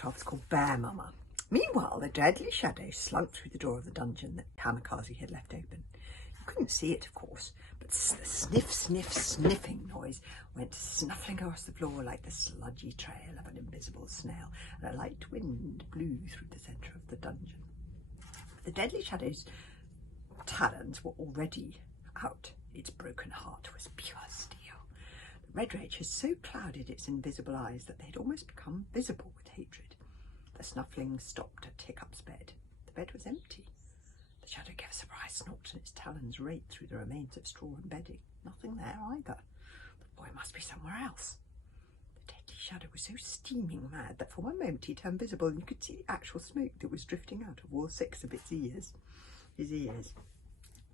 12 is called Bear Mama. Meanwhile, the deadly shadow slunk through the door of the dungeon that Kamikaze had left open. You couldn't see it, of course, but the sniff, sniff, sniffing noise went snuffling across the floor like the sludgy trail of an invisible snail, and a light wind blew through the centre of the dungeon. The deadly shadow's talons were already out. Its broken heart was pure steel. The red rage had so clouded its invisible eyes that they had almost become visible with hatred. The snuffling stopped at Hiccup's bed. The bed was empty. The shadow gave a surprised snort, and its talons raked through the remains of straw and bedding. Nothing there either. The boy must be somewhere else. The deadly shadow was so steaming mad that for one moment he turned visible, and you could see the actual smoke that was drifting out of all 6 of its ears. His ears.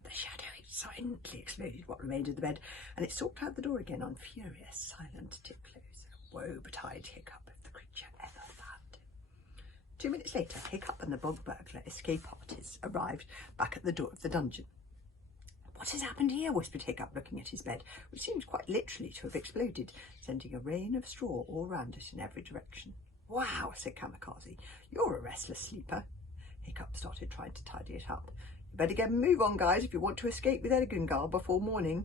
The shadow silently exploded what remained of the bed, and it stalked out the door again on furious, silent tiptoes. Woe betide Hiccup if the creature ever found him. 2 minutes later, Hiccup and the bog burglar escape artists arrived back at the door of the dungeon. "What has happened here?" whispered Hiccup, looking at his bed, which seemed quite literally to have exploded, sending a rain of straw all round it in every direction. "Wow," said Kamikaze, "you're a restless sleeper." Hiccup started trying to tidy it up. "You better get a move on, guys, if you want to escape with Ergengar before morning."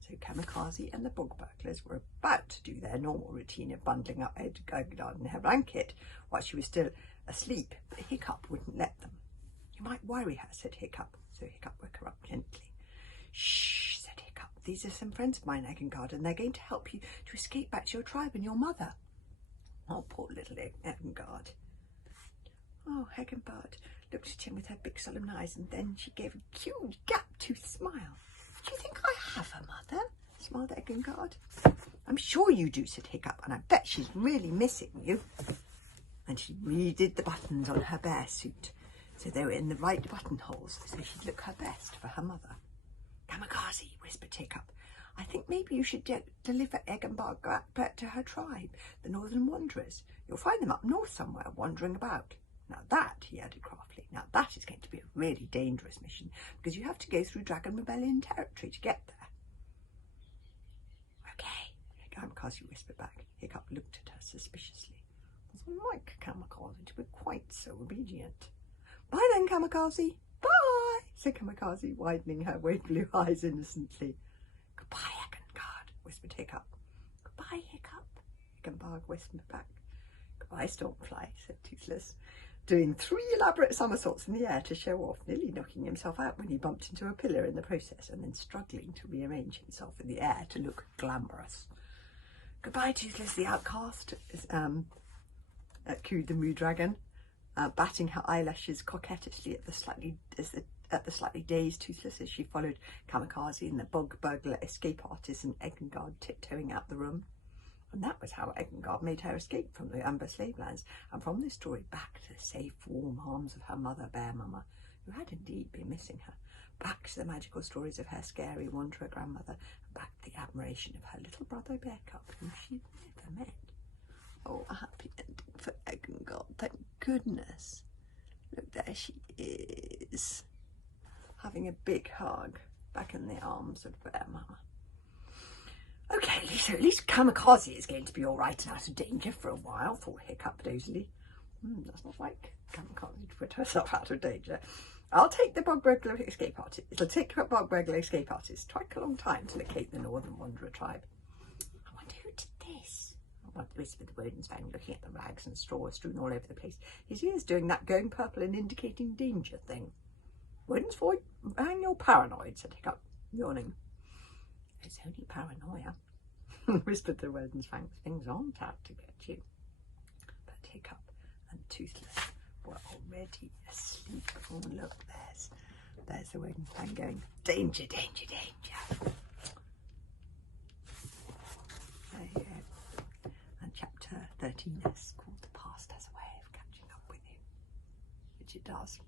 So Kamikaze and the bog burglars were about to do their normal routine of bundling up Ergengar in her blanket while she was still asleep, but Hiccup wouldn't let them. "You might worry her," said Hiccup, so Hiccup woke her up gently. "Shh," said Hiccup. "These are some friends of mine, Ergengar, and they're going to help you to escape back to your tribe and your mother." "Oh, poor little Ergengar." Oh, Ergengar looked at him with her big solemn eyes, and then she gave a huge gap-toothed smile. "Do you think I have a mother?" smiled Ergengar. "I'm sure you do," said Hiccup, "and I bet she's really missing you." And she redid the buttons on her bear suit, so they were in the right buttonholes, so she'd look her best for her mother. "Kamikaze," whispered Hiccup, "I think maybe you should deliver Ergengar back to her tribe, the Northern Wanderers. You'll find them up north somewhere, wandering about. Now that," he added craftily, "now that is going to be a really dangerous mission, because you have to go through Dragon Rebellion territory to get there." "Okay," Kamikaze whispered back. Hiccup looked at her suspiciously. Doesn't like Kamikaze to be quite so obedient. "Bye then, Kamikaze." "Bye," said Kamikaze, widening her wide blue eyes innocently. "Goodbye, Ergengar," whispered Hiccup. "Goodbye, Hiccup," Ergengar whispered back. "Goodbye, Stormfly," said Toothless, doing 3 elaborate somersaults in the air to show off, nearly knocking himself out when he bumped into a pillar in the process, and then struggling to rearrange himself in the air to look glamorous. "Goodbye, Toothless the outcast," cooed the Moo Dragon, batting her eyelashes coquettishly at the slightly dazed Toothless as she followed Kamikaze and the bog burglar escape artist and Ergengar tiptoeing out the room. And that was how Ergengar made her escape from the Amber Slave Lands, and from this story back to the safe, warm arms of her mother, Bear Mama, who had indeed been missing her, back to the magical stories of her scary wanderer grandmother, and back to the admiration of her little brother Bear Cub, whom she'd never met. Oh, a happy ending for Ergengar, thank goodness. Look, there she is, having a big hug back in the arms of Bear Mama. "Okay, at least Kamikaze is going to be all right and out of danger for a while," thought Hiccup dozily. That's not like Kamikaze to put herself out of danger. "I'll take the bog burglar escape artist. It'll take the bog burglar escape artist quite a long time to locate the Northern Wanderer tribe. I wonder who did this," whispered the Woden's-Fang, looking at the rags and straw strewn all over the place, his ears doing that going purple and indicating danger thing. "Woden's-Fang, you're paranoid," said Hiccup, yawning. "It's only paranoia," whispered the Woden's-Fang. "Things aren't out to get you." But Hiccup and Toothless were already asleep. Oh, look, there's the Woden's-Fang going, "Danger, danger, danger." There you go. And chapter 13 is called "The Past Has a Way of Catching Up With You," which it does.